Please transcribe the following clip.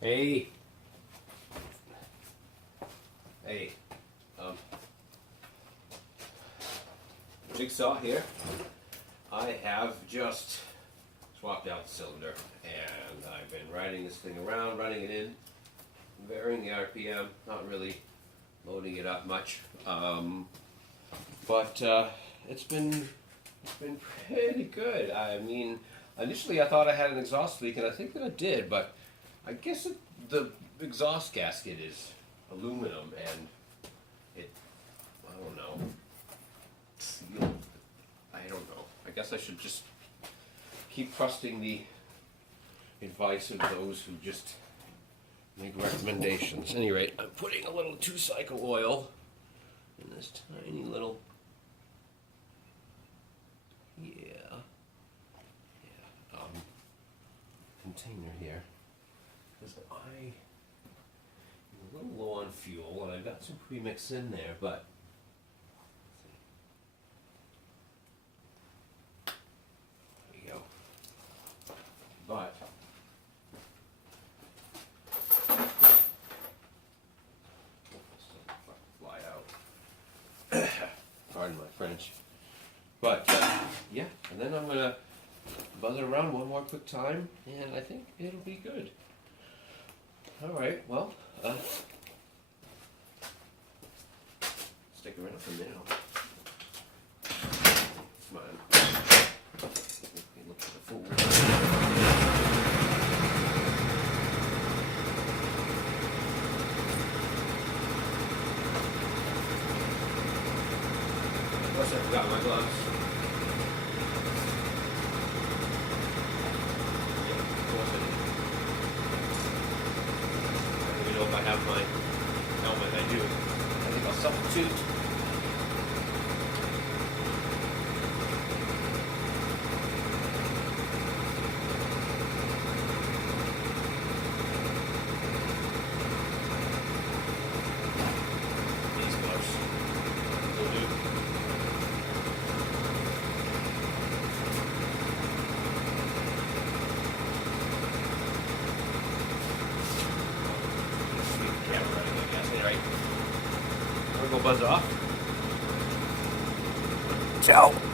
Hey. Hey. Jigsaw here. I have just swapped out the cylinder and I've been riding this thing around, running it in, varying the RPM, not really loading it up much. But it's been pretty good. I mean, initially I thought I had an exhaust leak, and I think that I did, but I guess the exhaust gasket is aluminum, and I don't know, sealed. I don't know. I guess I should just keep trusting the advice of those who just make recommendations. At any rate, I'm putting a little 2-cycle oil in this tiny little container here, because I'm a little low on fuel and I've got some premix in there, but there you go. But fly out. Pardon my French. But yeah, and then I'm gonna buzz it around one more quick time, and I think it'll be good. All right, well, stick around for now. Come on. Let me look at the full. Of course, I forgot my gloves. If I have my helmet, I do. I think I'll substitute. These gloves will do. Right. We'll go buzz off. Ciao.